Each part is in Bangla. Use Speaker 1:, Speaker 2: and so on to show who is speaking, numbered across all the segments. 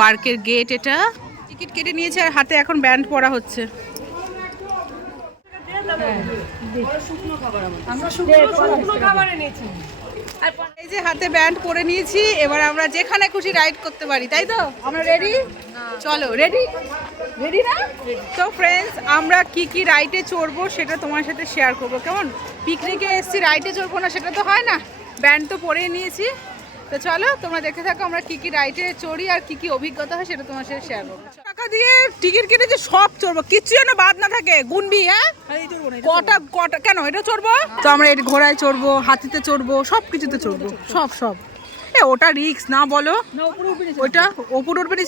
Speaker 1: পার্কের গেট এটা। টিকিট কেটে নিয়েছে আর হাতে এখন ব্যান্ড পরা হচ্ছে। এই যে হাতে ব্যান্ড পরে নিয়েছি এবার আমরা যেখানে খুশি রাইড করতে পারি তাই তো? আমরা রেডি চলো রেডি রেডি না? তো ফ্রেন্ডস আমরা কি কি রাইডে চড়বো সেটা তোমার সাথে শেয়ার করব। কেমন? পিকনিকে এসছি রাইডে চড়বো না সেটা তো হয় না। ব্যান্ড তো পরেই নিয়েছি। তো চলো তোমরা দেখে থাকো আমরা কি কি রাইডে চড়ি আর কি কি অভিজ্ঞতা হয় সেটা তোমার সাথে শেয়ার করব। টাকা দিয়ে টিকিট কেটে যে সব চড়বো কিচ্ছু যেন বাদ না থাকে। গুনবি হ্যাঁ? কটা কটা কেন এটা চড়বো? তো আমরা এটা ঘোড়ায় চড়বো হাতিতে চড়বো সব কিছুতে চড়বো সব সব। এ ওটা রিক্স না বলো? ওইটা? ওপর উঠবে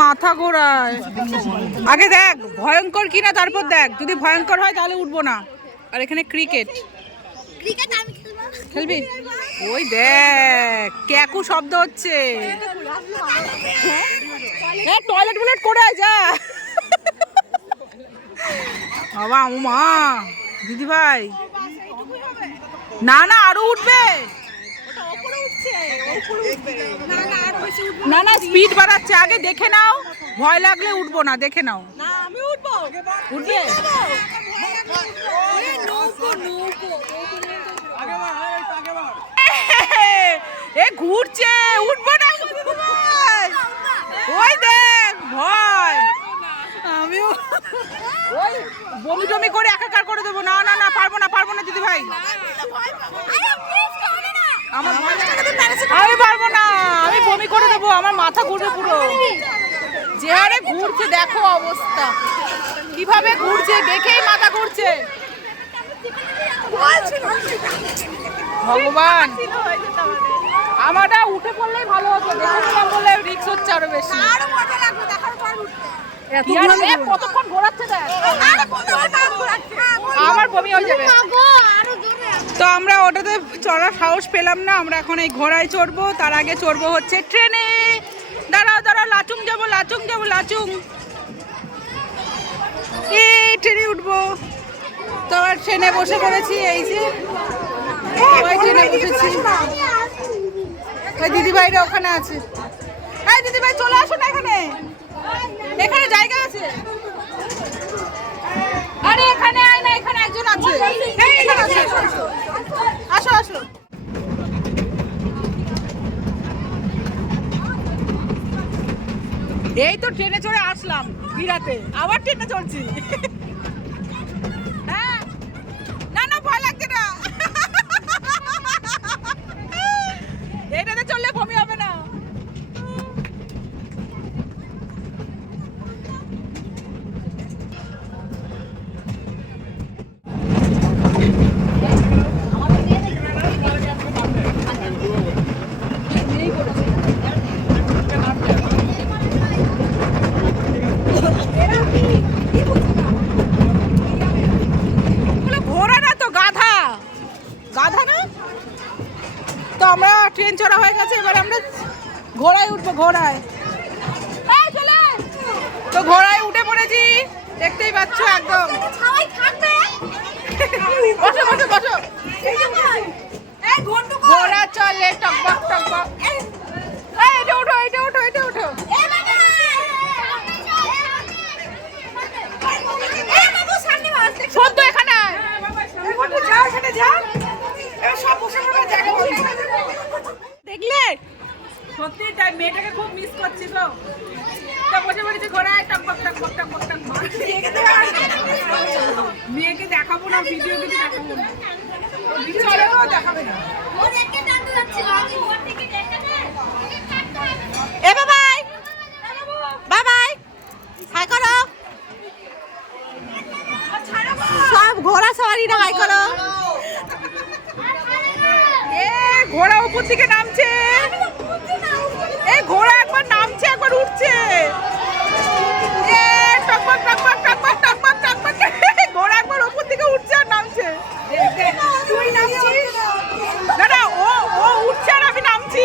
Speaker 1: মাথা ঘোরায়। আগে দেখ ভয়ঙ্কর কিনা তারপর দেখ। যদি ভয়ঙ্কর হয় তাহলে উঠবো না। আর এখানে ক্রিকেট
Speaker 2: ক্রিকেট আমি খেলব?
Speaker 1: ওই দেখ ক্যাকু শব্দ হচ্ছে। টয়লেট টয়লেট করে যা। বাবা ও মা দিদি ভাই না না আরও উঠবে। না না স্পিড বাড়াচ্ছে। আগে দেখে নাও। ভয় লাগলে উঠবো না দেখে নাও। উঠবে। এ ঘুরছে, উঠবো না ওই দেখ, ভয়। আমিও ওই, বমি টমি করে একাকার করে দেবো। না না না, পারব না পারব না দিদি ভাই আমি পারব না, আমি বমি করে দেবো, আমার মাথা ঘুরবে পুরো। যে হারে ঘুরছে, দেখো অবস্থা। কীভাবে ঘুরছে, দেখেই মাথা ঘুরছে। ভগবান। আমারটা উঠে পড়লেই ভালো হতো। দেখে নিলাম বলে রিক্স হচ্ছে আরও বেশি।
Speaker 2: আরও মজা লাগবে দেখার পর উঠতে।
Speaker 1: কি আর এ কতক্ষণ ঘোরাচ্ছে দেখ। আমার বমি হয়ে যাবে।
Speaker 2: মাগো আরও জোরে
Speaker 1: তো আমরা ওটাতে চড়ার সাহস পেলাম না আমরা এখন এই ঘোড়ায় চড়বো তার আগে চড়বো হচ্ছে ট্রেনে। দাঁড়াও দাঁড়াও লাচুং যাব লাচুং যাব লাচুং। এই ট্রেনে উঠবো। তো আবার ট্রেনে বসে পড়েছি এই যে। ট্রেনে বসেছি। ওই দিদিভাইরা ওখানে আছে। এই দিদিভাই, চলে আসো না এখানে। এখানে জায়গা আছে। আরে, এখানে আয় না, এখানে একজন আছে। আসো আসো। এই তো ট্রেনে চড়ে আসলাম, বিরাতে। আবার ট্রেনে চড়ছি হ্যাঁ না না ভয় লাগছে না এটাতে চললে বমি হবে না এগুলো ঘোড়া না তো গাধা গাধা না তো আমরা ট্রেন চড়া হয়ে গেছে এবার আমরা ঘোড়ায় উঠবো ঘোড়ায়। তো ঘোড়ায় উঠে পড়েছি। দেখতেই পাচ্ছ একদম। বসো বসো বসো। ঘোড়া চলে টকবক টকবক এই এটা উঠো এটা উঠো এটা উঠো
Speaker 2: এই বাবা এই বাবু সামনে বাস
Speaker 1: সদ্য এখানে আয়। যাও এখানে যাও এবার সব বসে পড়বে দেখো দেখলে সত্যি তাই মেয়েটাকে খুব মিস করছি তো তা বসে পড়েছে ঘোড়ায় টকবক টকবক টকবক টকবক মেয়েকে দেখাবো না ভিডিও কিছু দেখাবো না চলো দেখাবে না
Speaker 2: ও দেখে টানতে যাচ্ছিল আমি ওর থেকে দেখে দে
Speaker 1: এ বাবাই। বাবাই, হাই করো। সব ঘোড়া সওয়ারিরা হাই করো। এ, ঘোড়া উপর দিকে নামছে। এই ঘোড়া একবার নামছে, একবার উঠছে এ টকবক টকবক টকবক টকবক টকবক ঘোড়া একবার উপর দিকে উঠছে আর নামছে তুই নামছিস না না ও ও উঠছে আর আমি নামছি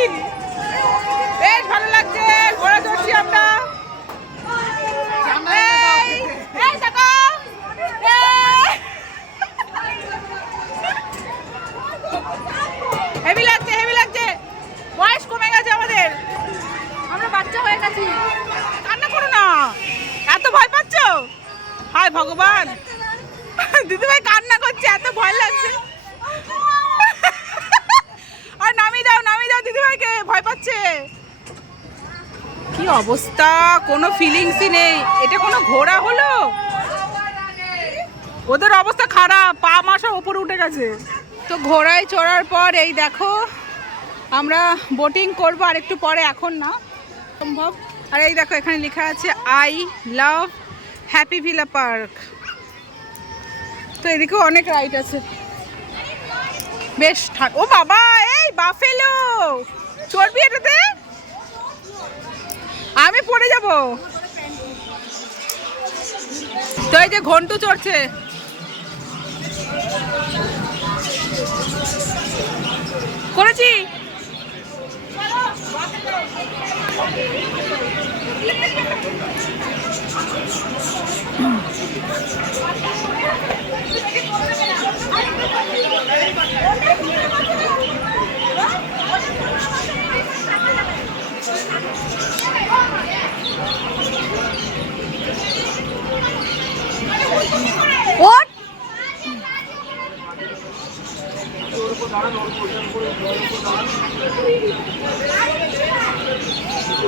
Speaker 1: বেশ ভালো লাগছে ঘোড়া চড়ছি আমরা এই, এই দেখো হেভি লাগছে হেভি লাগছে বয়স কমে হায় ভগবান। দিদিভাই কান্না করছে, এত ভয় লাগছে। আর নামিয়ে দাও নামিয়ে দাও দিদিভাইকে ভয় পাচ্ছে। কি অবস্থা? কোনো ফিলিংসই নেই। এটা কোনো ঘোড়া হলো? ওদের অবস্থা খারাপ, পা মাসা উপরে উঠে গেছে। তো ঘোড়ায় চড়ার পর এই দেখো, আমরা বোটিং করব, আর একটু পরে, এখন না, সম্ভব। আর এই দেখো, এখানে লেখা আছে I love happy villa park তো এদিকেও অনেক রাইড আছে। বেশ ও বাবা, এই বাফেলো চড়বি এটাতে? আমি পড়ে যাব। তো এই যে ঘন্টু চড়ছে। করেছি?
Speaker 2: ওট!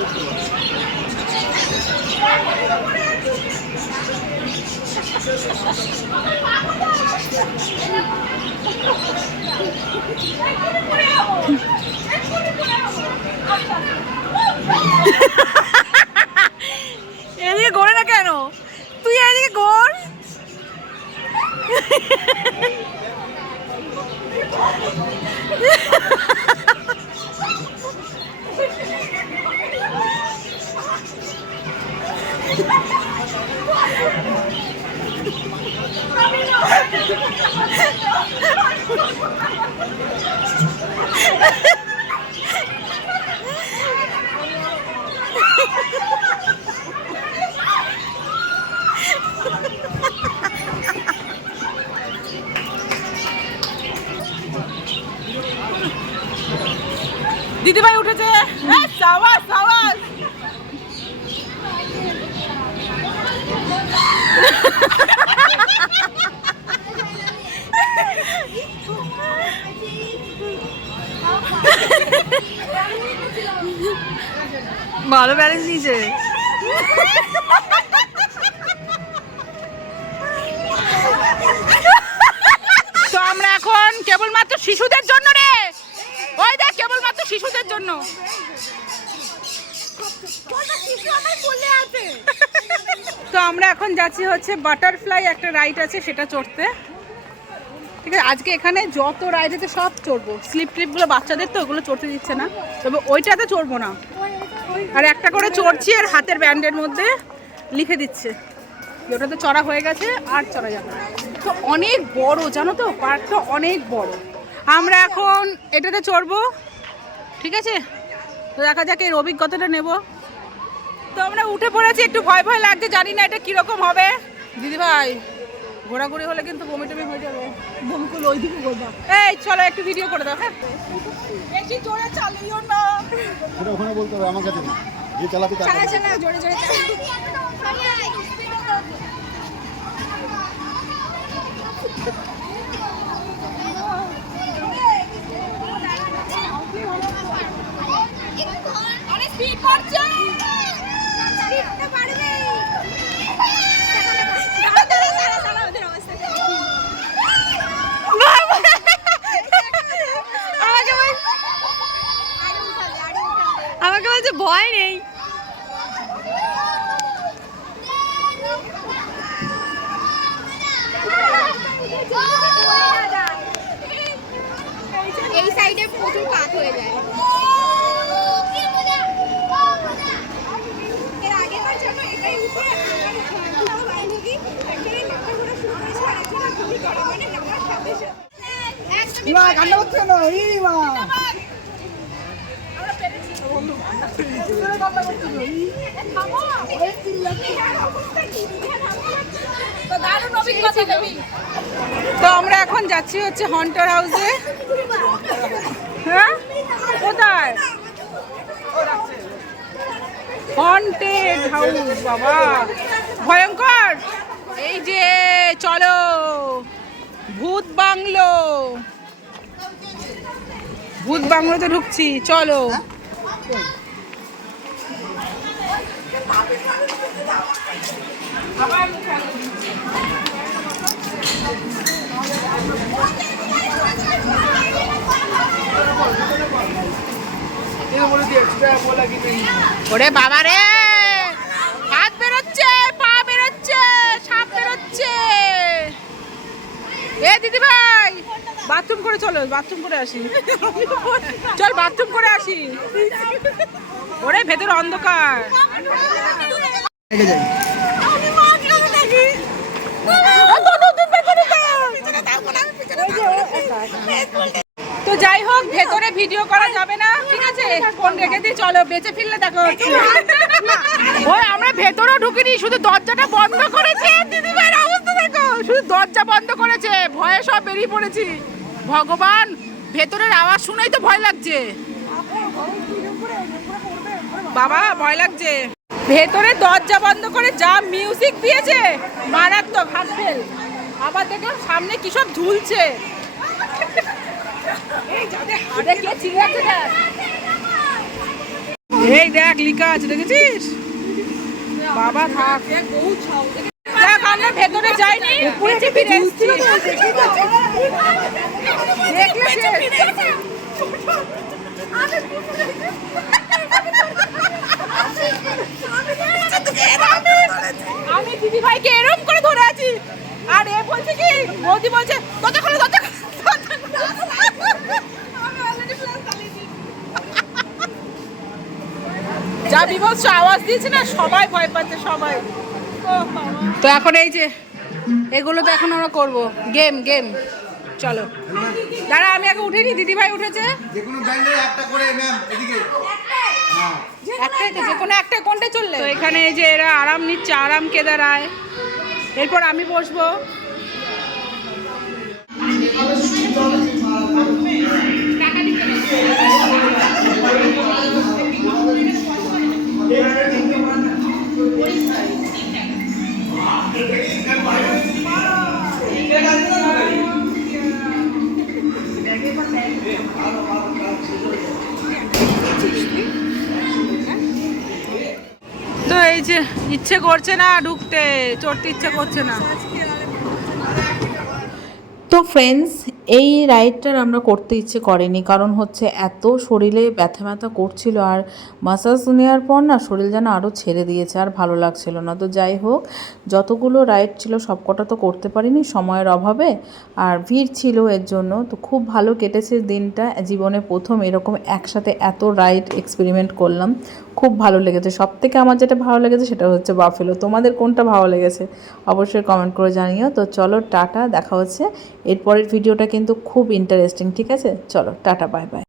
Speaker 1: এদিকে না কেন তুই এদিকে ঘোর দিদিভাই উঠেছে। এই, সাবাস ভালো ব্যালেন্স নিয়েছে তো আমরা এখন কেবলমাত্র শিশুদের জন্য রে। ওই দেখ, কেবলমাত্র শিশুদের জন্য। তো আমরা এখন যাচ্ছি হচ্ছে বাটারফ্লাই একটা রাইড আছে, সেটা চড়তে। ঠিক আছে, আজকে এখানে যত রাইড আছে সব চড়বো। স্লিপ ট্রিপগুলো বাচ্চাদের তো, ওগুলো চড়তে দিচ্ছে না। তবে ওইটাতে চড়বো না। আর একটা করে চড়ছি আর হাতের ব্যান্ডের মধ্যে লিখে দিচ্ছে যে ওটাতে চড়া হয়ে গেছে আর চড়া যাবে তো অনেক বড়, জানো তো, পার্কটা অনেক বড়। আমরা এখন এটাতে চড়বো, ঠিক আছে? তো দেখা যাক এর অভিজ্ঞতাটা নেব। তো আমরা উঠে পড়েছি, একটু ভয় ভয় লাগছে, জানি না এটা কীরকম হবে। দিদি ভাই ঘোরাঘুরি হলে কিন্তু বমি টমি হয়ে যাবে। বমকুল ওই দিকে করবা এই চলো একটু ভিডিও করে দাও হ্যাঁ? বেশি জোরে চালিও না।
Speaker 3: ওটা ওখানে বলতে হবে আমার কাছে না। যে চালাতে চালা।
Speaker 2: চালা জোরে জোরে অনেক স্পিড করছে স্পিডটা বাড়বে দাঁড়া দাঁড়া দাঁড়া দাঁড়া ওদের অবস্থা
Speaker 1: আমাকে বল আমাকে বলছে ভয় নেই।
Speaker 2: এই সাইডে প্রচুর কাত হয়ে যায়। মানে
Speaker 3: মা কান্না করছে কেন? এই মা
Speaker 2: থামো এই চিল্লাচ্ছি আর অবস্থা কি
Speaker 1: তো আমরা এখন যাচ্ছি হচ্ছে হন্টার হাউসে হ্যাঁ? কোথায়? হন্টেড হাউস বাবা। ভয়ঙ্কর। এই যে, চলো। ভূত বাংলো। ভূত বাংলোতে ঢুকছি, চলো। ওরে বাবা রে! হাত বেরোচ্ছে পা বেরোচ্ছে সাপ বেরোচ্ছে। এ দিদি ভাই বাথরুম করে চলো বাথরুম করে আসি। চল বাথরুম করে আসি। ওরে ভেতর অন্ধকার। তো যাই হোক ভেতরে ভিডিও করা যাবে না ঠিক আছে? ফোন রেখে দিই চলো বেঁচে ফিরলে দেখো ওই আমরা ভেতরেও ঢুকিনি শুধু দরজাটা বন্ধ করেছে। শুধু দরজা বন্ধ করেছে, ভয়ে সব বেরিয়ে পড়েছি। ভগবান, ভেতরের আওয়াজ শুনেই তো ভয় লাগছে। বাবা, ভয় লাগছে। ভেতরে দরজা বন্ধ করে যা মিউজিক দিয়েছে, মারাত্মক হাত ফেল আবার দেখলাম সামনে কি সব ঝুলছে এই দেখ, লিখা আছে, দেখেছিস? বাবা থাক। আমরা ভেতরে ফিরে এসেছি। আমি দিদি ভাইকে এরম করে ধরে আছি। আর এ বলছে কি মোদি বলছে খোলো। যা বিভৎস আওয়াজ দিয়েছে না সবাই ভয় পাচ্ছে সবাই। তো এখন এই যে এগুলো তো এখন আমরা করব। গেম গেম চলো। দাঁড়া আমি আগে উঠিনি দিদি ভাই উঠেছে।
Speaker 3: যে কোনো ব্যান্ডের একটা করে ম্যাম এদিকে। হ্যাঁ
Speaker 1: একটাই তো যে কোনো একটা কোনটা চললে? তো এখানে এই যে এরা আরাম নিচ্ছে আরাম কেদারায় এরপর আমি বসবো। তো এই যে ইচ্ছে করছে না ঢুকতে চড়তে ইচ্ছে করছে না।
Speaker 4: তো ফ্রেন্ডস এই রাইডটার আমরা করতে ইচ্ছে করেনি। কারণ হচ্ছে এত শরীরে ব্যথা ব্যথা করছিল আর মাসাজ নেওয়ার পর না শরীর যেন আরও ছেড়ে দিয়েছে আর ভালো লাগছিল না। তো যাই হোক, যতগুলো রাইড ছিল সবকটা তো করতে পারিনি সময়ের অভাবে আর ভিড় ছিল এর জন্য। তো খুব ভালো কেটেছে দিনটা। জীবনে প্রথম এরকম একসাথে এত রাইড এক্সপেরিমেন্ট করলাম। খুব ভালো লেগেছে। সব থেকে আমার যেটা ভালো লেগেছে সেটা হচ্ছে বাফেলো। তোমাদের কোনটা ভালো লেগেছে? অবশ্যই কমেন্ট করে জানিও। তো চলো টাটা, দেখা হচ্ছে। এরপরের ভিডিওটা কিন্তু খুব ইন্টারেস্টিং ঠিক আছে? চলো টাটা বাই বাই